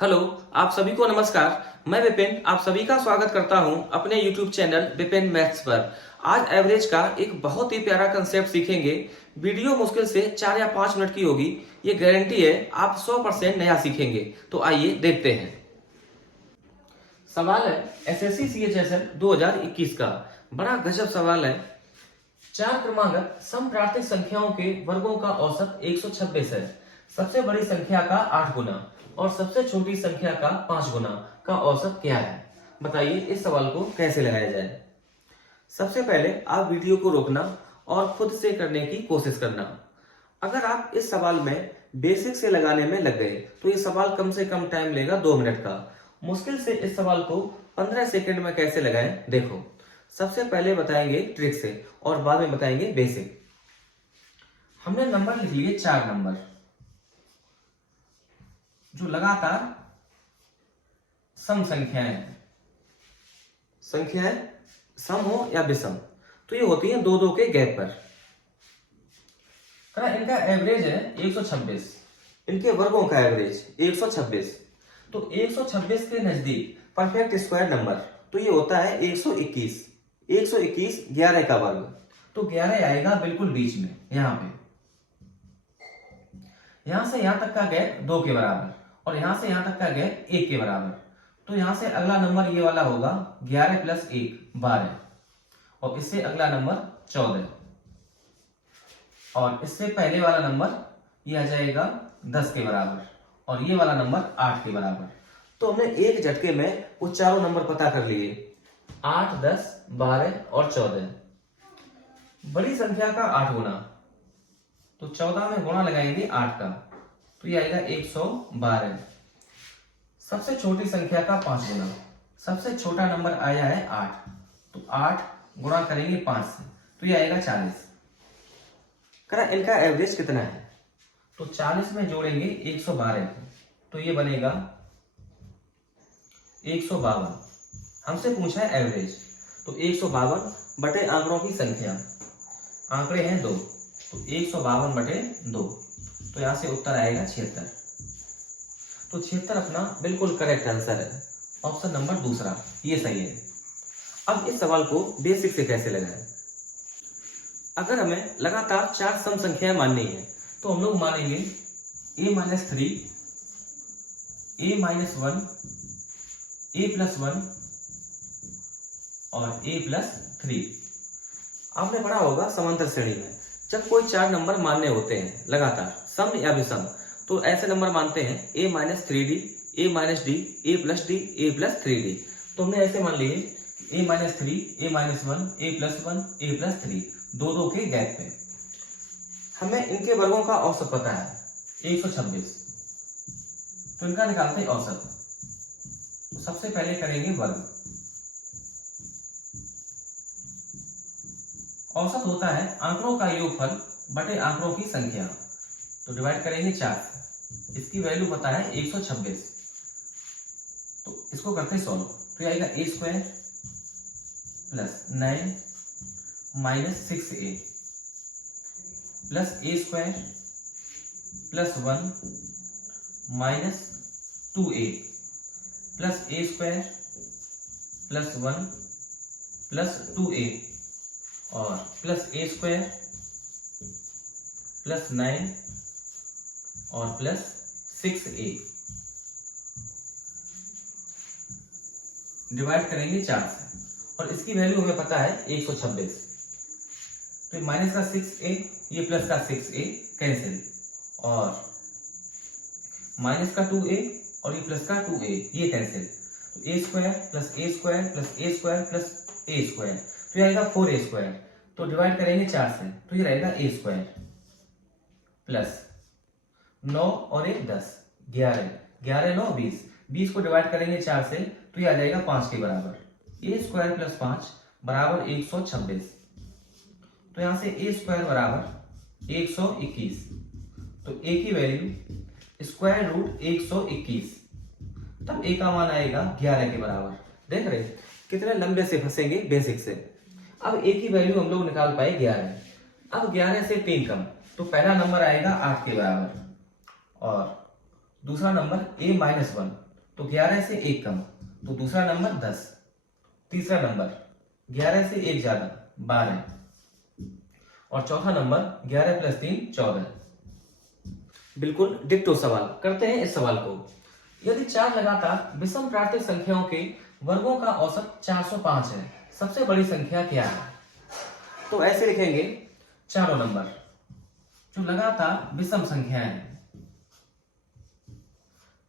Hello, आप सभी को नमस्कार। मैं विपिन आप सभी का स्वागत करता हूं अपने YouTube चैनल विपिन मैथ्स पर। आज एवरेज का एक बहुत ही प्यारा कंसेप्ट सीखेंगे। वीडियो मुश्किल से 4 या 5 मिनट की होगी। ये गारंटी है आप 100% नया सीखेंगे। तो आइए देखते हैं। सवाल है एसएससी सीएचएसएल 2021 का। बड़ा गजब सवाल है। चार क्रमागत समप्रार्थक संख्याओं के वर्गों का औसत 126 है। सबसे बड़ी संख्या का 8 गुना और सबसे छोटी संख्या का 5 गुना का औसत क्या है? बताइए इस सवाल को कैसे लगाया जाए। सबसे पहले आप वीडियो को रोकना और खुद से करने की कोशिश करना। अगर आप इस सवाल में बेसिक से लगाने में लग गए तो ये सवाल कम से कम टाइम लेगा 2 मिनट का। मुश्किल से इस सवाल को 15 सेकंड में कैसे लगाएं देखो। सबसे पहले बताएंगे ट्रिक से और बाद में बताएंगे बेसिक। हमने नंबर लिख लिए 4 नंबर जो लगातार सम संख्याएं सम हो या विषम तो ये होती है 2-2 के गैप पर। इनका एवरेज है 126, इनके वर्गों का एवरेज 126। तो 126 के नजदीक परफेक्ट स्क्वायर नंबर तो ये होता है 121। 121 11 का वर्ग तो 11 आएगा बिल्कुल बीच में। यहां पे यहां से यहां तक का गैप 2 के बराबर और यहां से यहां तक का गैप 1 के बराबर। तो यहां से अगला नंबर ये वाला होगा 11 + 1 12 और इससे अगला नंबर 14 और इससे पहले वाला नंबर ये आ जाएगा 10 के बराबर और ये वाला नंबर 8 के बराबर। तो हमने एक झटके में वो चारों नंबर पता कर लिए 8, 10, 12 और 14। बड़ी संख्या का 8 गुना तो 14 में गुणा लगाएंगे 8 का तो ये आएगा 112। सबसे छोटी संख्या का 5 गुना, सबसे छोटा नंबर आया है 8 तो 8 गुणा करेंगे 5 से तो ये आएगा 40। इनका एवरेज कितना है तो 40 में जोड़ेंगे 112 तो ये बनेगा 152। हमसे पूछा है एवरेज तो 152 बटे आंकड़ों की संख्या, आंकड़े हैं 2 तो 152 बटे 2 तो यहां से उत्तर आएगा 76। तो 76 अपना बिल्कुल करेक्ट आंसर है। ऑप्शन नंबर दूसरा ये सही है। अब इस सवाल को बेसिक से कैसे लगाएं। अगर हमें लगातार 4 सम संख्याएं माननी है तो हम लोग मानेंगे a-3, a-1, a+1 और a+3। आपने पढ़ा होगा समांतर श्रेणी में जब कोई 4 नंबर मानने होते हैं लगातार सम या विषम तो ऐसे नंबर मानते हैं a-3d, a-d, a+d, a+3d। तो हमने ऐसे मान लिए a-3, a-1, a+1, a+3 2-2 के गैप पे। हमें इनके वर्गों का औसत पता है 126 तो इनका निकालते हैं औसत। तो सबसे पहले करेंगे वर्ग। औसत होता है आंकड़ों का योगफल बटे आंकड़ों की संख्या तो डिवाइड करेंगे 4। इसकी वैल्यू पता है 126 तो इसको करते हैं सॉल्व तो ये आएगा a² + 9 - 6a + a² + 1 - 2a + a² + 1 + 2a और +a² + 9 और +6a डिवाइड करेंगे 4 से और इसकी वैल्यू हमें पता है 126। तो माइनस का 6a ये प्लस का 6a कैंसिल और माइनस का 2a और ये प्लस का 2a ये कैंसिल। तो a² + a² + a² + a² तो ये आएगा 4a²। तो डिवाइड करेंगे 4 से तो ये रहेगा a² प्लस 9 और 1 10 11 11 9 20 20 को डिवाइड करेंगे 4 से तो ये आ जाएगा 5 के बराबर। a² + 5 बराबर 126 तो यहां से a² बराबर 121 तो a की वैल्यू √121 तब a का मान आएगा 11 के बराबर। देख रहे कितने लंबे से फंसेंगे बेसिक से। अब a की वैल्यू हम लोग निकाल पाए 11। अब 11 से 3 कम तो पहला नंबर आएगा 8 के बराबर और दूसरा नंबर a-1 तो 11 से 1 कम, तो दूसरा नंबर 10। तीसरा नंबर 11 से 1 ज्यादा 12, और चौथा नंबर 11 + 3 14। बिल्कुल डिक्टो सवाल करते हैं इस सवाल को। यदि 4 लगातार विषम प्राकृतिक संख्याओं के वर्गों का औसत 405 है, सबसे बड़ी संख्या क्या है? तो ऐसे लिखेंगे चारों नंबर जो लगातार विषम संख्याएं हैं,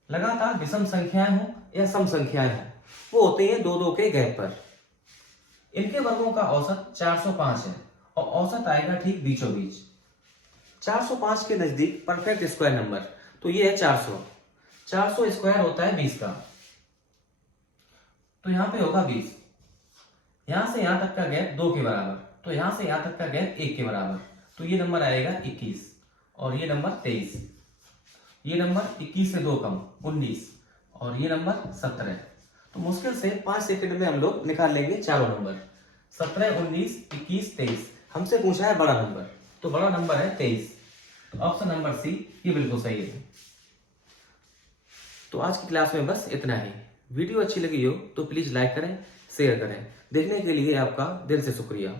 लगातार विषम संख्याएं हो या सम संख्याएं हो, वो होती हैं 2-2 के गैप पर। इनके वर्गों का औसत 405 है और औसत आएगा ठीक बीचों बीच। 405 के नजदीक परफेक्ट स्क्वायर नंबर, तो ये है 400। 400 स्क्वायर होता है 20 का, तो यहां पे होगा 20। यहां से यहां तक का गैप 2 के बराबर, तो यहां से यहां तक का गैप 1 के बराबर, तो ये नंबर आएगा 21 और ये नंबर 23। ये नंबर 21 से 2 कम 19 और ये नंबर 17। तो मुश्किल से 5 सेकंड में हम लोग निकाल लेंगे चारों नंबर। 17, 19, 21, 23। हमसे पूछा है बड़ा नंबर, तो बड़ा नंबर है 23। तो ऑप्शन नंबर सी ये बिल्कुल सही है। तो आज की क्लास में बस इतना ही। वीडियो अच्छी लगी हो तो प्लीज लाइक करें, शेयर करें। देखने के लिए आपका दिल से शुक्रिया।